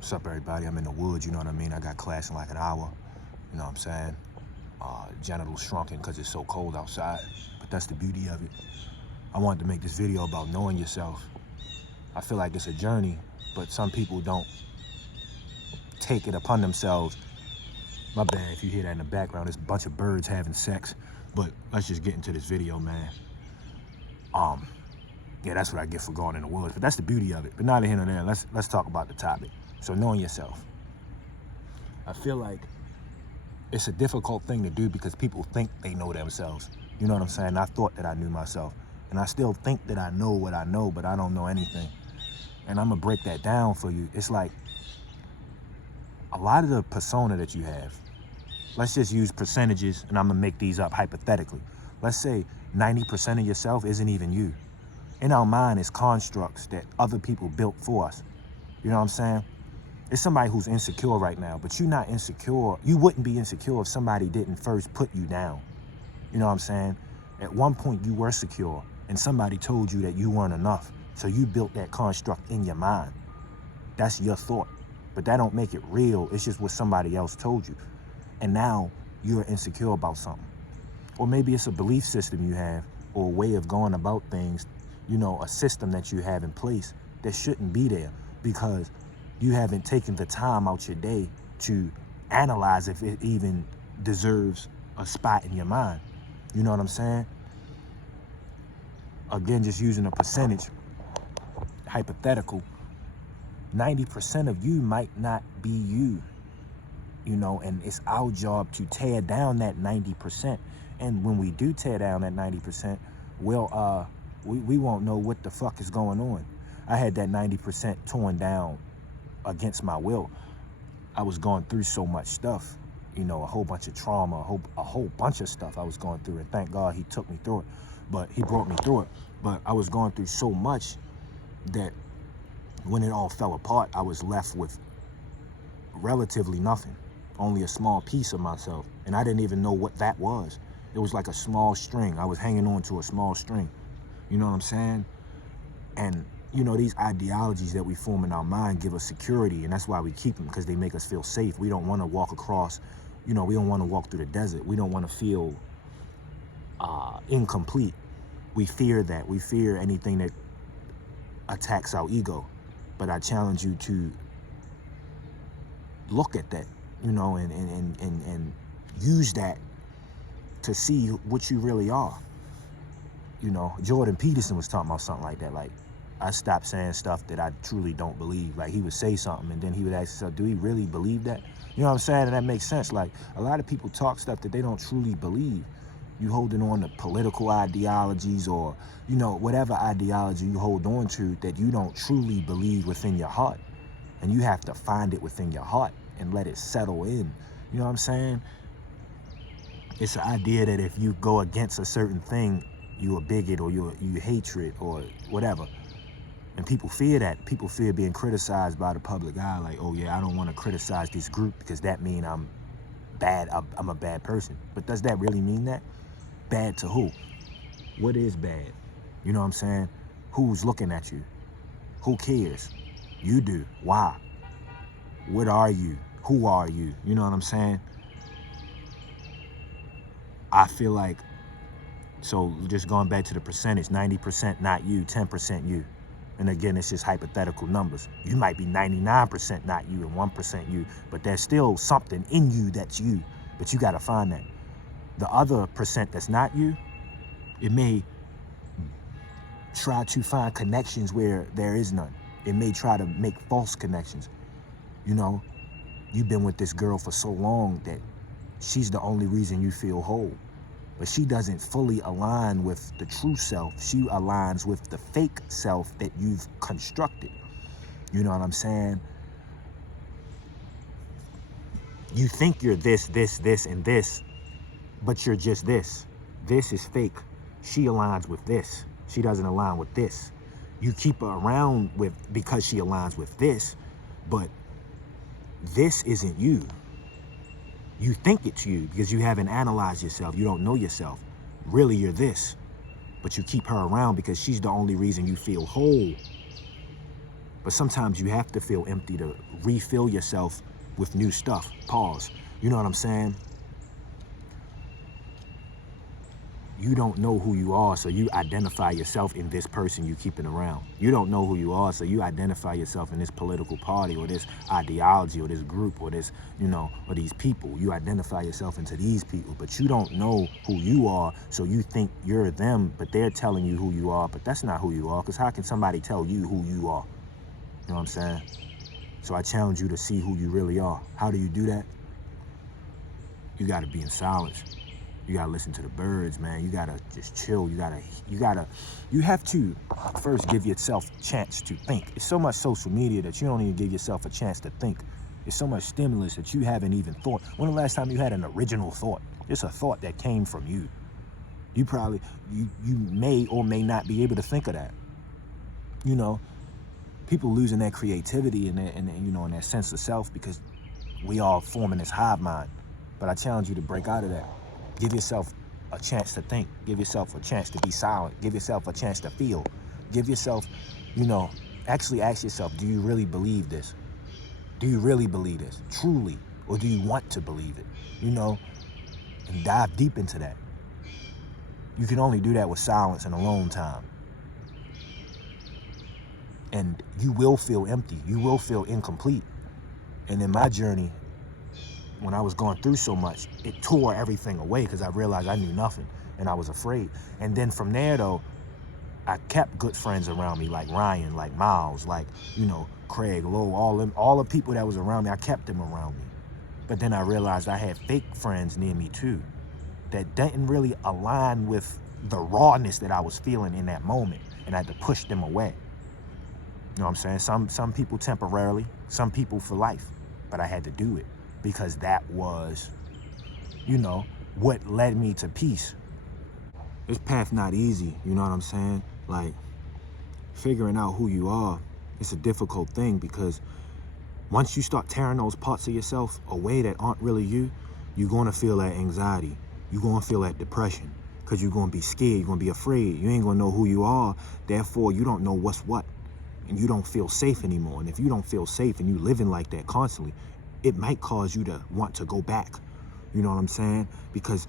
What's up, everybody? I'm in the woods, you know what I mean? I got class in like an hour, you know what I'm saying? Genitals shrunken because it's so cold outside, but that's the beauty of it. I wanted to make this video about knowing yourself. I feel like it's a journey, but some people don't take it upon themselves. My bad if you hear that in the background, there's a bunch of birds having sex, but let's just get into this video, man. Yeah, that's what I get for going in the woods, but that's the beauty of it. But neither here nor there, let's talk about the topic. So knowing yourself. I feel like it's a difficult thing to do because people think they know themselves. You know what I'm saying? I thought that I knew myself, and I still think that I know what I know, but I don't know anything. And I'm gonna break that down for you. It's like a lot of the persona that you have, let's just use percentages, and I'm gonna make these up hypothetically. Let's say 90% of yourself isn't even you. In our mind, it's constructs that other people built for us. You know what I'm saying? It's somebody who's insecure right now, but you're not insecure. You wouldn't be insecure if somebody didn't first put you down. You know what I'm saying? At one point you were secure and somebody told you that you weren't enough. So you built that construct in your mind. That's your thought, but that don't make it real. It's just what somebody else told you. And now you're insecure about something. Or maybe it's a belief system you have or a way of going about things, you know, a system that you have in place that shouldn't be there because you haven't taken the time out your day to analyze if it even deserves a spot in your mind. You know what I'm saying? Again, just using a percentage, hypothetical, 90% of you might not be you, you know, and it's our job to tear down that 90%. And when we do tear down that 90%, well, we won't know what the fuck is going on. I had that 90% torn down against my will. I was going through so much stuff, you know, a whole bunch of trauma, a whole bunch of stuff I was going through, and thank God he took me through it, but he brought me through it. But I was going through so much that when it all fell apart, I was left with relatively nothing, only a small piece of myself, and I didn't even know what that was. It was like a small string. I was hanging on to a small string. You know what I'm saying? And you know, these ideologies that we form in our mind give us security, and that's why we keep them, because they make us feel safe. We don't want to walk across, you know, we don't want to walk through the desert. We don't want to feel incomplete. We fear that. We fear anything that attacks our ego. But I challenge you to look at that, you know, and use that to see what you really are. You know, Jordan Peterson was talking about something like that. Like, I stopped saying stuff that I truly don't believe. Like, he would say something and then he would ask himself, do he really believe that? You know what I'm saying? And that makes sense. Like, a lot of people talk stuff that they don't truly believe. You holding on to political ideologies or, you know, whatever ideology you hold on to that you don't truly believe within your heart. And you have to find it within your heart and let it settle in. You know what I'm saying? It's an idea that if you go against a certain thing, you a bigot or you hatred or whatever. And people fear that. People fear being criticized by the public eye. Like, oh yeah, I don't want to criticize this group because that means I'm bad. I'm a bad person. But does that really mean that? Bad to who? What is bad? You know what I'm saying? Who's looking at you? Who cares? You do. Why? What are you? Who are you? You know what I'm saying? I feel like, so just going back to the percentage, 90% not you, 10% you. And again, it's just hypothetical numbers. You might be 99% not you and 1% you, but there's still something in you that's you, but you gotta find that. The other percent that's not you, it may try to find connections where there is none. It may try to make false connections. You know, you've been with this girl for so long that she's the only reason you feel whole. But she doesn't fully align with the true self. She aligns with the fake self that you've constructed. You know what I'm saying? You think you're this, and this, but you're just this. This is fake. She aligns with this. She doesn't align with this. You keep her around because she aligns with this, but this isn't you. You think it's you because you haven't analyzed yourself. You don't know yourself. Really, you're this. But you keep her around because she's the only reason you feel whole. But sometimes you have to feel empty to refill yourself with new stuff. Pause. You know what I'm saying? You don't know who you are, so you identify yourself in this person you keeping around. You don't know who you are, so you identify yourself in this political party or this ideology or this group or this, or these people. You identify yourself into these people, but you don't know who you are, so you think you're them, but they're telling you who you are, but that's not who you are, because how can somebody tell you who you are? You know what I'm saying? So I challenge you to see who you really are. How do you do that? You got to be in silence. You gotta listen to the birds, man. You gotta just chill. You have to first give yourself a chance to think. It's so much social media that you don't even give yourself a chance to think. It's so much stimulus that you haven't even thought. When the last time you had an original thought? It's a thought that came from you. You may or may not be able to think of that. People losing their creativity and their sense of self because we all forming this hive mind. But I challenge you to break out of that. Give yourself a chance to think. Give yourself a chance to be silent. Give yourself a chance to feel. Give yourself, actually ask yourself, do you really believe this? Do you really believe this? Truly? Or do you want to believe it? And dive deep into that. You can only do that with silence and alone time. And you will feel empty. You will feel incomplete. And in my journey, when I was going through so much, it tore everything away because I realized I knew nothing and I was afraid. And then from there, though, I kept good friends around me like Ryan, like Miles, like, Craig, Lowe, all the people that was around me, I kept them around me. But then I realized I had fake friends near me too that didn't really align with the rawness that I was feeling in that moment, and I had to push them away. You know what I'm saying? Some people temporarily, some people for life, but I had to do it. Because that was, what led me to peace. This path not easy, you know what I'm saying? Like, figuring out who you are, it's a difficult thing because once you start tearing those parts of yourself away that aren't really you, you're going to feel that anxiety. You're going to feel that depression because you're going to be scared. You're going to be afraid. You ain't going to know who you are. Therefore, you don't know what's what. And you don't feel safe anymore. And if you don't feel safe and you living like that constantly, it might cause you to want to go back. You know what I'm saying? Because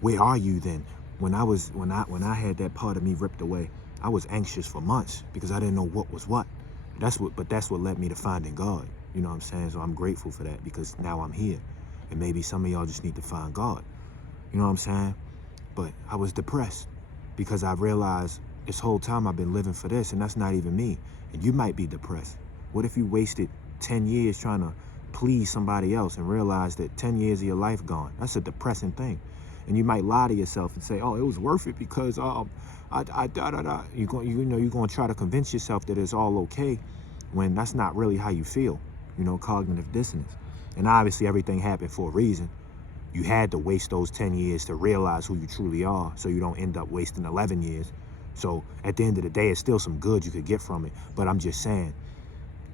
where are you then? When I had that part of me ripped away, I was anxious for months because I didn't know what was what. That's what led me to finding God. You know what I'm saying? So I'm grateful for that because now I'm here. And maybe some of y'all just need to find God. You know what I'm saying? But I was depressed because I realized this whole time I've been living for this and that's not even me. And you might be depressed. What if you wasted 10 years trying to please somebody else and realize that 10 years of your life gone? That's a depressing thing. And you might lie to yourself and say, oh, it was worth it because You're going to try to convince yourself that it's all okay when that's not really how you feel. Cognitive dissonance. And obviously everything happened for a reason. You had to waste those 10 years to realize who you truly are so you don't end up wasting 11 years. So at the end of the day, it's still some good you could get from it. But I'm just saying,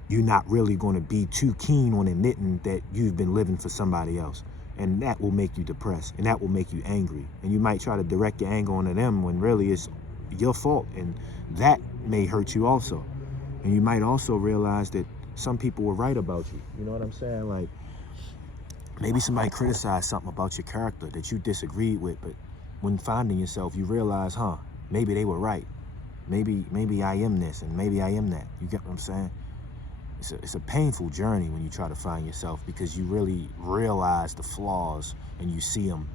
you're not really going to be too keen on admitting that you've been living for somebody else. And that will make you depressed and that will make you angry. And you might try to direct your anger onto them when really it's your fault. And that may hurt you also. And you might also realize that some people were right about you. You know what I'm saying? Like, maybe somebody criticized something about your character that you disagreed with, but when finding yourself, you realize, maybe they were right. Maybe I am this and maybe I am that. You get what I'm saying? It's a painful journey when you try to find yourself because you really realize the flaws and you see them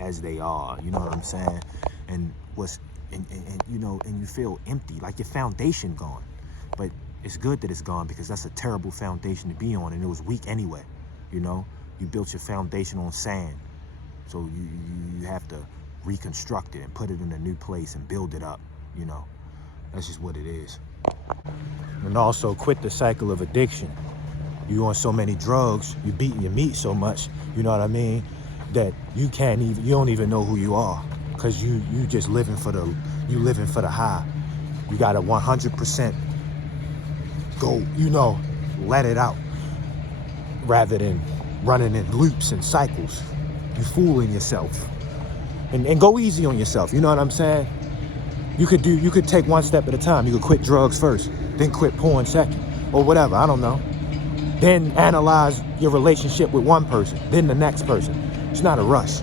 as they are. You know what I'm saying? And you feel empty, like your foundation gone. But it's good that it's gone because that's a terrible foundation to be on, and it was weak anyway. You built your foundation on sand, so you have to reconstruct it and put it in a new place and build it up. That's just what it is. And also quit the cycle of addiction. You on so many drugs, you beating your meat so much, you know what I mean, that you don't even know who you are because you just living for the high. You got to 100% go, let it out rather than running in loops and cycles. You fooling yourself. And go easy on yourself, you know what I'm saying? You could take one step at a time. You could quit drugs first, then quit porn second. or whatever, I don't know. Then analyze your relationship with one person, then the next person. It's not a rush.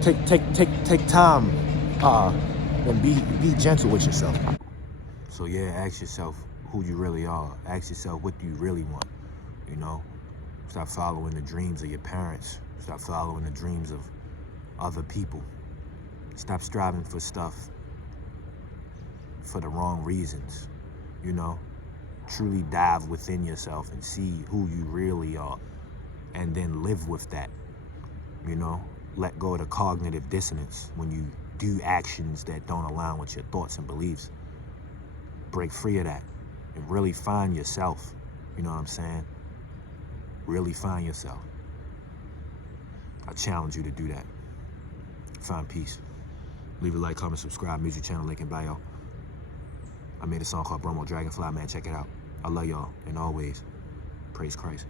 Take time and be gentle with yourself. So yeah, ask yourself who you really are. Ask yourself, what do you really want? You know, stop following the dreams of your parents. Stop following the dreams of other people. Stop striving for stuff for the wrong reasons. You know, truly dive within yourself and see who you really are, and then live with that. You know, let go of the cognitive dissonance when you do actions that don't align with your thoughts and beliefs. Break free of that and really find yourself. You know what I'm saying? Really find yourself. I challenge you to do that. Find peace. Leave a like, comment, subscribe. Music channel link in bio. I made a song called Bromo Dragonfly, man. Check it out. I love y'all, and always, praise Christ.